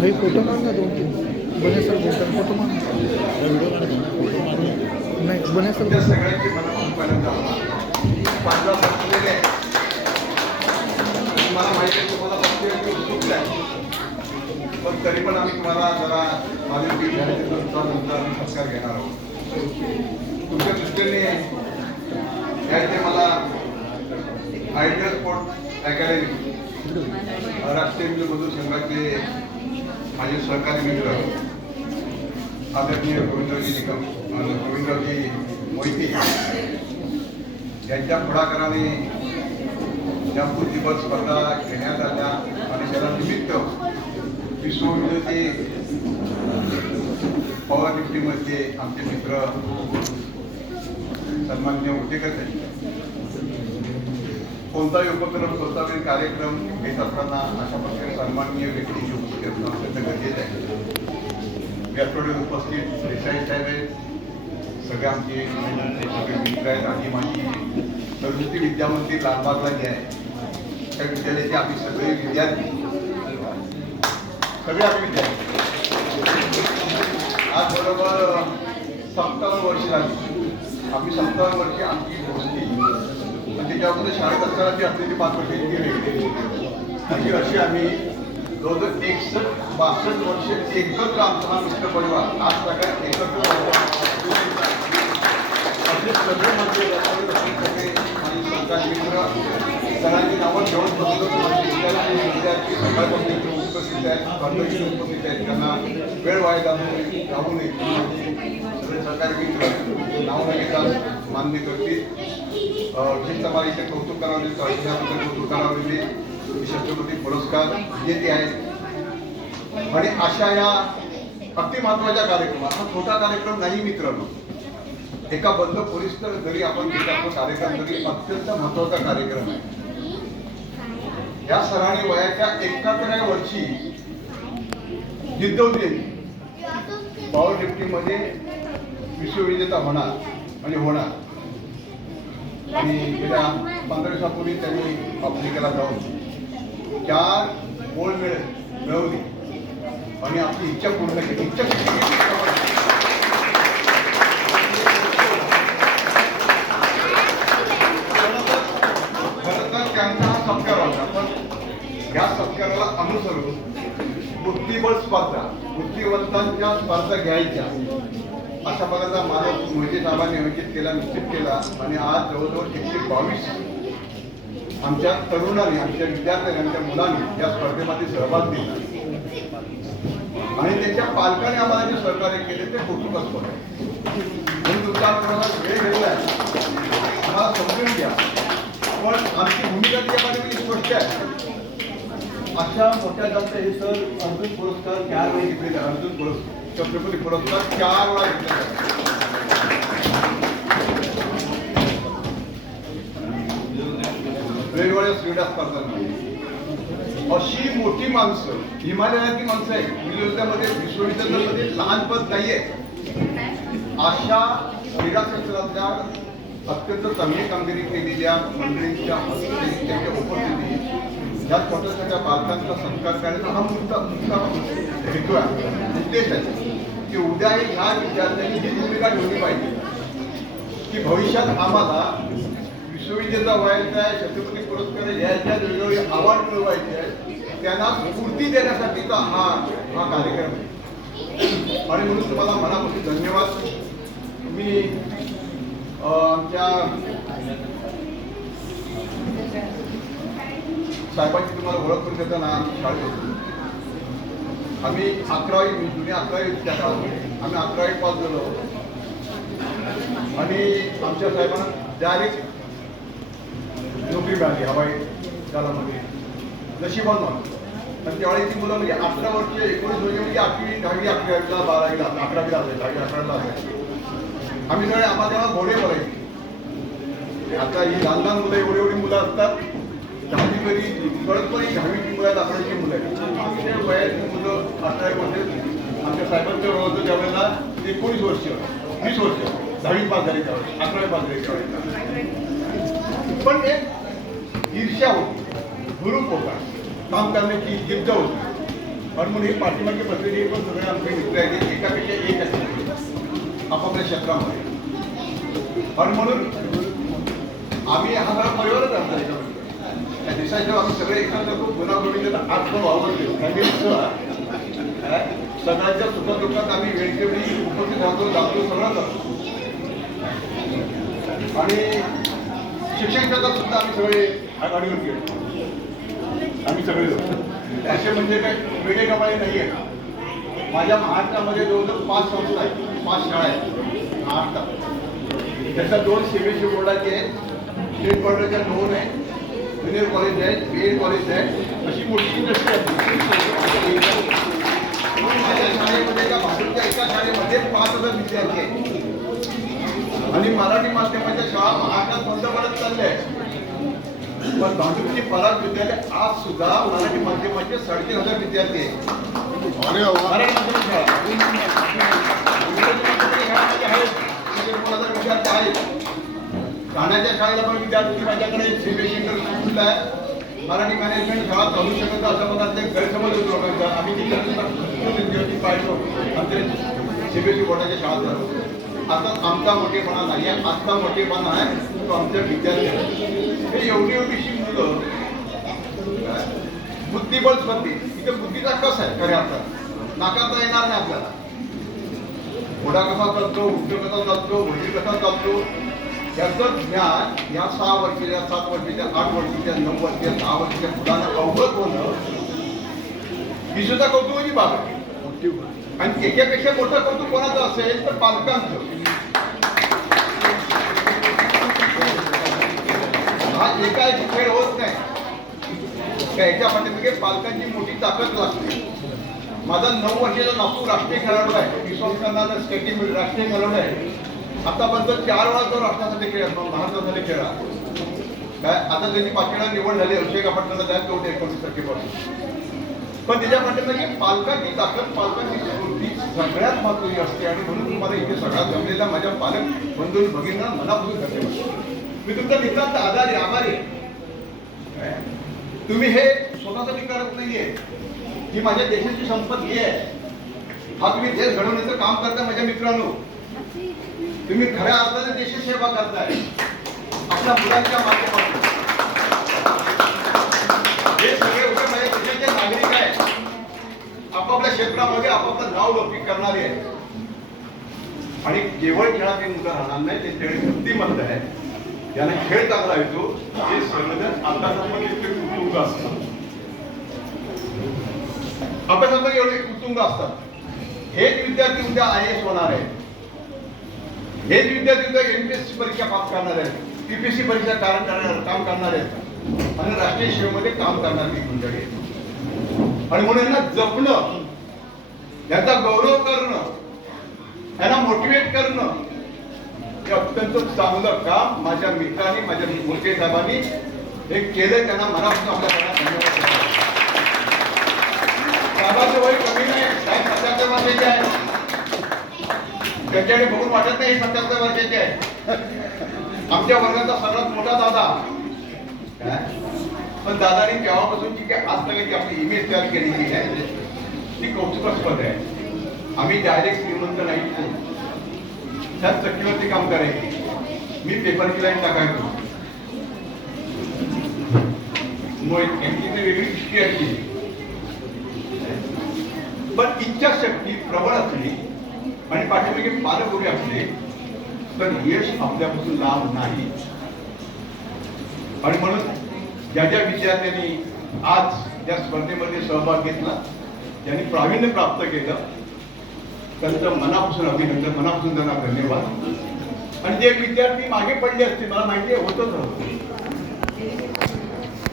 भाई फोटो मार ना दोन तीन बने सर बोलतात फोटो मार नाही बने सर पण तरी पण आम्ही तुम्हाला जरा माझे संस्कार घेणार आहोत तुमच्या दृष्टीने या इथे मला आयडियल स्पोर्ट अकॅडमी राष्ट्रीय मधून संघाचे माझे सहकारी मित्र आदरणीय गोविंदजी निकम आणि मोहिते यांच्या पुढाकाराने या बुद्धिबळ स्पर्धा घेण्यात आल्या आणि त्याला निमित्त विश्वविद्यालय पवार निफ्टीमध्ये आमचे मित्र सन्मान्य उद्योगच कोणताही उपक्रम कोणता कार्यक्रम घेत असताना अशा प्रकारे सन्माननीय व्यक्ती उपस्थिती असणं गरजेचं आहे व्यासपीठावर उपस्थित देसाई साहेब आहेत सगळे आमचे सगळे मित्र आहेत आणि माझी सरस्वती विद्यामंदिर लालबागला जे आहे त्या विद्यालयाचे आम्ही सगळे विद्यार्थी सगळे आम्ही विद्यार्थी आज बरोबर सत्तावन्न वर्ष झाली आम्ही सत्तावन्न वर्षी आमची गोष्टी त्याच्यामध्ये शाळेत असताना ती असलेली पाच वर्षांची वेगळी अशी अशी आम्ही जवळजवळ एकसष्ट बासष्ट वर्ष एकत्र आमचा मित्र परिवार. आज सगळ्यात एकत्र असे सगळे म्हणजे मित्र सगळ्यांची नावं घेऊन बसलो विद्यार्थी सकाळपासून इथे उपस्थित आहेत. स्पर्धक उपस्थित आहेत. त्यांना वेळ वाया जाऊ राहू नये. सरकारी मित्र नाव न घेता मान्य करतील. विशेषतः इथे कौतुक करावले त्याबद्दल कौतुक करावे छत्रपती पुरस्कार येते आहेत. आणि अशा या अगदी महत्त्वाच्या कार्यक्रमात हा छोटा कार्यक्रम नाही मित्रांनो. एका बंद परिसर जरी आपण कार्यक्रम तरी अत्यंत महत्त्वाचा कार्यक्रम आहे. या सरांनी वयाच्या एकाहत्तराव्या वर्षी जिद्दवली पॉवर लिफ्टिंगमध्ये विश्वविजेता होणार म्हणजे होणार. आणि गेल्या पंधरा दिवसापूर्वी त्यांनी आफ्रिकेला जाऊन. चार गोल्ड मेडल मिळवली आणि आपली इच्छा पूर्ण केली. इच्छा पूर्ण खरं तर त्यांचा हा सत्कार होता पण या सत्काराला अनुसरून बुद्धिबळ स्पर्धा बुद्धिवंतांच्या स्पर्धा घ्यायच्या अशा प्रकारचा मानव मोहिते साहेबांनी नियोजित केला निश्चित केला. आणि आज जवळजवळ एकशे बावीस आमच्या तरुणांनी आमच्या विद्यार्थ्यांनी आमच्या मुलांनी या स्पर्धेमध्ये सहभाग दिला. आणि त्यांच्या पालकांनी आम्हाला जे सहकार्य केले ते कौतुक असतो म्हणून तुमचा थोडासा वेळ घेतलाय आम्हाला समजून घ्या. पण आमची भूमिका त्याच्यामध्ये स्पष्ट आहे. अशा मोठ्या जास्त हे सर अर्जुन पुरस्कार चार वेळी घेतले अर्जुन पुरस्कार छत्रपती पुरस्कार चार वेळा घेतले वेगवेगळ्या क्रीडा स्पर्धांमध्ये अशी मोठी माणसं हिमालयाची माणसं आहेत. विद्यार्थ्यामध्ये विश्वविद्यालयामध्ये लहान पद नाहीये. अशा क्रीडा क्षेत्रातल्या अत्यंत चांगली कामगिरी केलेल्या मंडळींच्या हस्ते त्यांच्या उपस्थितीत या छोट्या छोट्या बालकांचा सत्कार करायचा हा मुद्दा मुद्दा हेतू आहे. उद्देश आहे की उद्या ह्या विद्यार्थ्यांनी ही भूमिका ठेवली पाहिजे की भविष्यात आम्हाला सुविधेचा व्हायचा आहे छत्रपती पुरस्कार घ्यायच्या वेगवेगळे अवॉर्ड मिळवायचे आहे त्यांना स्फूर्ती देण्यासाठीचा हा हा कार्यक्रम आहे. आणि म्हणून तुम्हाला मनापासून धन्यवाद. मी आमच्या साहेबांची तुम्हाला ओळख करून देताना आम्ही शाळेत आम्ही अकरावी जुनी अकरावी त्या काळामध्ये आम्ही अकरावी पास झालो. आणि आमच्या साहेबांना डायरेक्ट नोकरी मिळाली हवाई दलामध्ये. नशिबान आणि त्यावेळी ती मुलं म्हणजे अठरा वर्ष एकोणीस वर्ष म्हणजे आठवी दहावी अकरावीला बारावीला अकरावीला असायची दहावी अकरावीला असायची. आम्ही सगळे आम्हाला तेव्हा घोडे बोलायचे. म्हणजे आता ही लहान लहान मुलं एवढी एवढी मुलं असतात दहावी कधी कळत पण दहावीची मुलं आहेत अकरावीची मुलं आहेत. आमच्या वयाची मुलं अठरा वर्ष आमच्या साहेबांच्या होतं त्यावेळेला एकोणीस वर्ष वीस वर्ष दहावी पास झाली त्यावेळेस अकरावी पास झाली त्यावेळेला पण एक ईर्ष्या होती. ग्रुप होता. काम करण्याची जिद्द होती. आणि म्हणून हे पाठीमागे बसलेले पण सगळे आमचे मित्र आहेत. एकापेक्षा एक आहेत आपापल्या क्षेत्रामध्ये आणि म्हणून आम्ही हा सगळा परिवारच असणार त्या दिवसाच्या आम्ही सगळे एकत्र खूप गुन्हा आज पण वावरतो फॅमिली सगळ्यांच्या सुखदुःखात आम्ही वेळच्यावेळी उपस्थित राहतो जातो सगळं करतो. आणि शिक्षण क्षेत्रात सुद्धा आम्ही सगळे आघाडीवर गेलो आम्ही सगळे असे म्हणजे काय वेगळे कमाई नाही आहे. माझ्या महाराष्ट्रामध्ये जवळजवळ पाच संस्था आहेत. पाच शाळा आहेत. महाराष्ट्रात. त्याच्या दोन सीबीएसई बोर्डाचे आहेत. स्टेट बोर्डाच्या दोन आहे ज्युनियर कॉलेज आहे बी एड कॉलेज आहे अशी मोठी इंडस्ट्री आहे. माझ्या शाळेमध्ये एका भाजपच्या एका शाळेमध्ये पाच हजार विद्यार्थी आहेत. आणि मराठी माध्यमाच्या शाळा महाराष्ट्रात बंद पडत चालल्या आहेत. पण भाजपची पराग विद्यालय आज सुद्धा मराठी माध्यमाचे साडेतीन हजार विद्यार्थी आहेत. म्हणजे विद्यार्थी आहेत. ठाण्याच्या शाळेला पण विद्यार्थी माझ्याकडे सीबीएसई इंटरनॅशनल आहे. मराठी मॅनेजमेंट शाळा चालू शकत असं मला ते गैरसमज होतो लोकांचा. आम्ही ती विद्यार्थी पाहिलो आमच्या सीबीएसई बोर्डाच्या शाळा चालू आता आमचा मोठेपणा नाही आहे आजचा मोठेपणा आहे. आमच्या विद्यार्थी हे एवढी एवढीशी मुलं? बुद्धिबळ स्पर्धी. इथे बुद्धीचा कस आहे? खऱ्या अर्थात. नाकारता येणार नाही आपल्याला. घोडा कसा चालतो उंट कसा चालतो घोडी कसा चालतो. याचं ज्ञान या सहा वर्षाच्या सात वर्षाच्या आठ वर्षाच्या नऊ वर्षाच्या दहा वर्षाच्या मुलांना अवगत होणं ही सुद्धा कौतुकाची बाब आहे. आणि याच्यापेक्षा मोठं कौतुक कोणाचं असेल तर पालकांचं. हा खेळ होत नाही. त्या पाठीमागे पालकांची मोठी ताकद लागते. माझा नऊ वर्षाचा नागपूर राष्ट्रीय खेळाडू आहे. विश्वास करणारा स्टेटिंग राष्ट्रीय खेळाडू आहे. आतापर्यंत चार वेळा तो राष्ट्रासाठी खेळला भारतासाठी खेळा काय? आता पाच पाचव्या निवड झाली विशाखापट्टणला जायला तेवढे एकोणीस टक्केपासून. पण त्याच्या पाठीमागे पालकांची ताकद पालकांची स्फूर्ती सगळ्यात महत्वाची असते. आणि म्हणून तुम्हाला इथे सगळ्यात जमलेला माझ्या पालक बंधू भगिनींना मनापासून धन्यवाद. मी तुमचा मित्रांचा आधारी आभारी. आहे. काय? तुम्ही हे स्वतःसाठी करत नाहीये. ही माझ्या देशाची संपत्ती आहे. हा तुम्ही देश घडवण्याचं काम करता माझ्या मित्रांनो. तुम्ही खऱ्या अर्थाने देशाची सेवा करताय. आपल्या मुलांच्या माध्यमातून. हे सगळे उभे माझ्या देशाचे नागरिक आहे आपापल्या क्षेत्रामध्ये आपापलं नाव लौकिक करणारे आहेत. आणि केवळ खेळात हे मुलं राहणार नाही ते खेळ बुद्धिमत्ता आहे याने खेळ चांगला येतो हे सर्वजण अभ्यासामध्ये इतके कुटुंब असतात अभ्यासामध्ये एवढे कुटुंब असतात. हेच विद्यार्थी उद्या आय एस होणार आहेत. हेच विद्यार्थी उद्या एमपीएससी परीक्षा पास करणार आहेत. पीपीसी परीक्षा कारण करणार काम करणार आहेत. आणि राष्ट्रीय सेवेमध्ये काम करणार ती तुमच्याकडे आणि म्हणून यांना जपणं यांचा गौरव करणं यांना मोटिवेट करणं हे अत्यंत चांगलं काम माझ्या मित्रांनी माझ्या मुलगे साहेबांनी हे केलं त्यांना मनापासून आपल्या सगळ्यांना धन्यवाद साहेबांचं वय कमी नाही साहेब सत्याहत्तर वर्षाचे आहे त्यांच्याकडे बघून वाटत नाही सत्याहत्तर वर्षाचे आहे आमच्या वर्गाचा सर्वात मोठा दादा. काय? पण दादानी तेव्हापासूनची काय आज तरी आपली इमेज तयार केलेली आहे. ती कौतुकास्पद आहे. आम्ही डायरेक्ट श्रीमंत नाही त्याच चक्कीवरती काम करायचे मी पेपर क्लाईन टाकायचो. यांची ती वेगळी दृष्टी असली. पण इच्छाशक्ती प्रबळ असली आणि पाठीमागे पालक उभे असले तर यश आपल्यापासून लाभ नाही. आणि म्हणून ज्या ज्या विद्यार्थ्यांनी आज या स्पर्धेमध्ये सहभाग घेतला त्यांनी प्रावीण्य प्राप्त केलं त्यांचं मनापासून अभिनंदन मनापासून त्यांना धन्यवाद. आणि जे विद्यार्थी मागे पडले असते मला माहिती होतच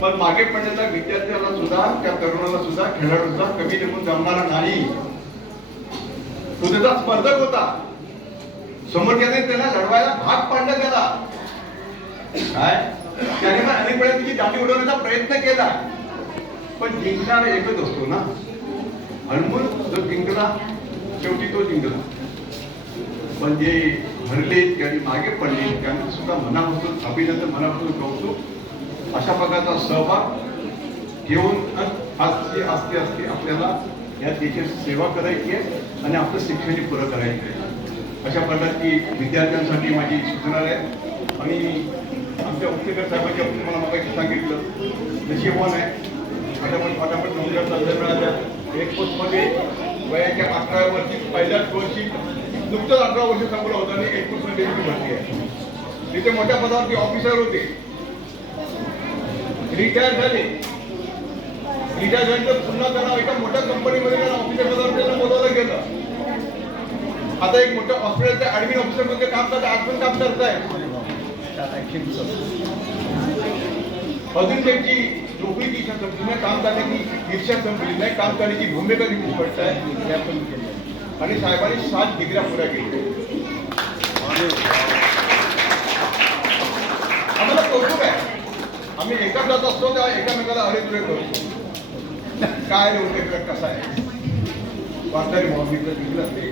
पण मागे पडलेल्या विद्यार्थ्याला सुद्धा त्या तरुणाला सुद्धा खेळाडूचा कमी लेखून जमणारा नाही. तो त्याचा स्पर्धक होता. समोरच्याने त्याला लढवायला भाग पाडलं त्याला. काय? त्याने पण अनेक वेळा तिची दाटी उडवण्याचा प्रयत्न केला. पण जिंकणारा एकच असतो ना. अनमोल जो जिंकला शेवटी तो जिंकला. पण जे हरले आणि मागे पडले त्यांना सुद्धा मनापासून अभिनंदन मनापासून कौतुक अशा प्रकारचा सहभाग घेऊन असते असते असते आपल्याला या देशाची सेवा करायची आहे आणि आपलं शिक्षण पुरं करायचं आहे. अशा प्रकारची विद्यार्थ्यांसाठी माझी सूचना आहे. आणि आमच्या उपकेकर साहेबांच्या बाबतीत मला मगाशी सांगितलं नशीबवान आहे. फटाफट फटाफट नोकऱ्या संधी मिळाल्या एक पोस्टमध्ये वयाच्या अकरा वर्षी पहिल्याच वर्षी नुकतंच अठरा वर्ष संपलं होतं आणि एक पोस्टमध्ये भरती आहे. तिथे मोठ्या पदावरती ऑफिसर होते. रिटायर झाले. रिटायर झाल्यानंतर पुन्हा त्यांना एका मोठ्या कंपनीमध्ये त्यांना ऑफिसर पदावर त्यांना बोलावलं गेलं. आता एक मोठ्या हॉस्पिटलच्या ऍडमिन ऑफिसरमध्ये काम करत आज पण काम करताय अजून त्यांची नोकरीची इच्छा संपली नाही काम करण्याची इच्छा संपली नाही काम करण्याची भूमिका दिसू पडत आहे त्या केलं. आणि साहेबांनी सात डिग्र्या पुऱ्या केल्या. आम्हाला कौतुक आहे. आम्ही एका जात असतो तेव्हा एकामेकाला अरे तुरे करतो काय रे उद्या कसा आहे? वारकरी भावनिक दिलं असते.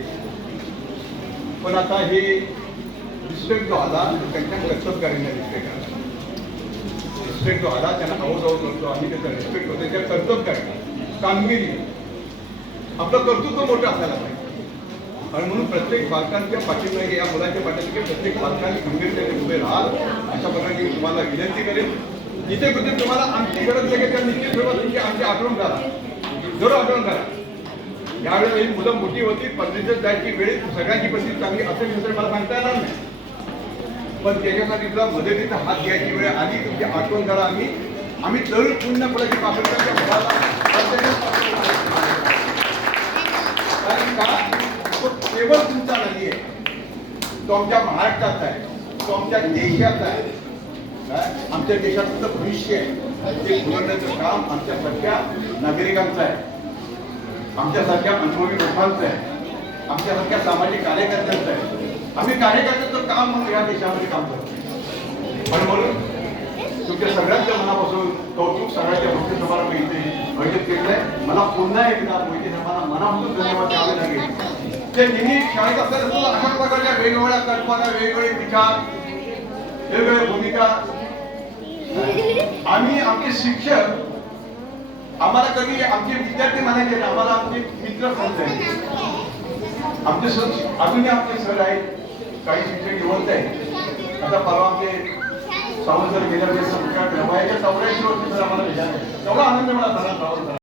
पण आता हे रिस्पेक्ट जो आला त्यांच्या कर्तव्यकारीने रिस्पेक्ट आला रिस्पेक्ट जो आला त्यांना अवजाव करतो आम्ही त्याचा रिस्पेक्ट करतो. त्याच्या कर्तव्यकारी कामगिरी. आपलं कर्तृत्व मोठं असायला पाहिजे. आणि म्हणून प्रत्येक पालकांच्या पाठीमागे या मुलाच्या पाठीमागे प्रत्येक पालकांनी खंबीरतेने उभे राहाल. अशा प्रकारे मी तुम्हाला विनंती करेन. जिथे कुठे तुम्हाला आमची गरज लागेल त्या निश्चित ठेवा तुमची आमची आठवण करा. जरूर आठवण करा. यावेळेला ही मुलं मोठी होती. परदेशात जायची वेळ सगळ्यांची परिस्थिती चांगली असेल मला सांगता येणार नाही. पण त्याच्यासाठी तुला मदतीचा हात घ्यायची वेळ आली तुमची आठवण करा आम्ही आम्ही तरुण पुण्य कुणाची पाकळीच्या कारण का? तो केवळ तुमचा नाहीये. तो आमच्या महाराष्ट्राचा आहे. तो आमच्या देशाचा आहे. काय? आमच्या देशाचं भविष्य आहे. ते घडवण्याचं काम आमच्या सगळ्या नागरिकांचं आहे. आमच्यासारख्या अनुभवी लोकांचं आहे. आमच्यासारख्या सामाजिक कार्यकर्त्यांचं आहे. आम्ही कार्यकर्त्याचं काम म्हणून या देशामध्ये काम करतो. पण म्हणून तुमच्या सगळ्यांच्या मनापासून कौतुक सगळ्यांच्या भक्ती तुम्हाला मिळते. आयोजित केलंय मला पुन्हा एकदा मोहिते मला मनापासून धन्यवाद द्यावे लागेल. ते नेहमी शाळेत असताना अशा प्रकारच्या वेगवेगळ्या कल्पना वेगवेगळे विचार वेगवेगळ्या भूमिका. आम्ही आमचे शिक्षक आम्हाला कधी आमचे विद्यार्थी म्हणायचे आम्हाला आमचे मित्र समजायचे आमचे सर अजूनही आमचे सर आहेत. काही शिक्षक जिवंत आहे आता परवा आमचे सावंत गेल्या वेळेस वयाच्या चौऱ्याऐंशी वर्ष सर आम्हाला भेटायला तेवढा आनंद मिळाला सर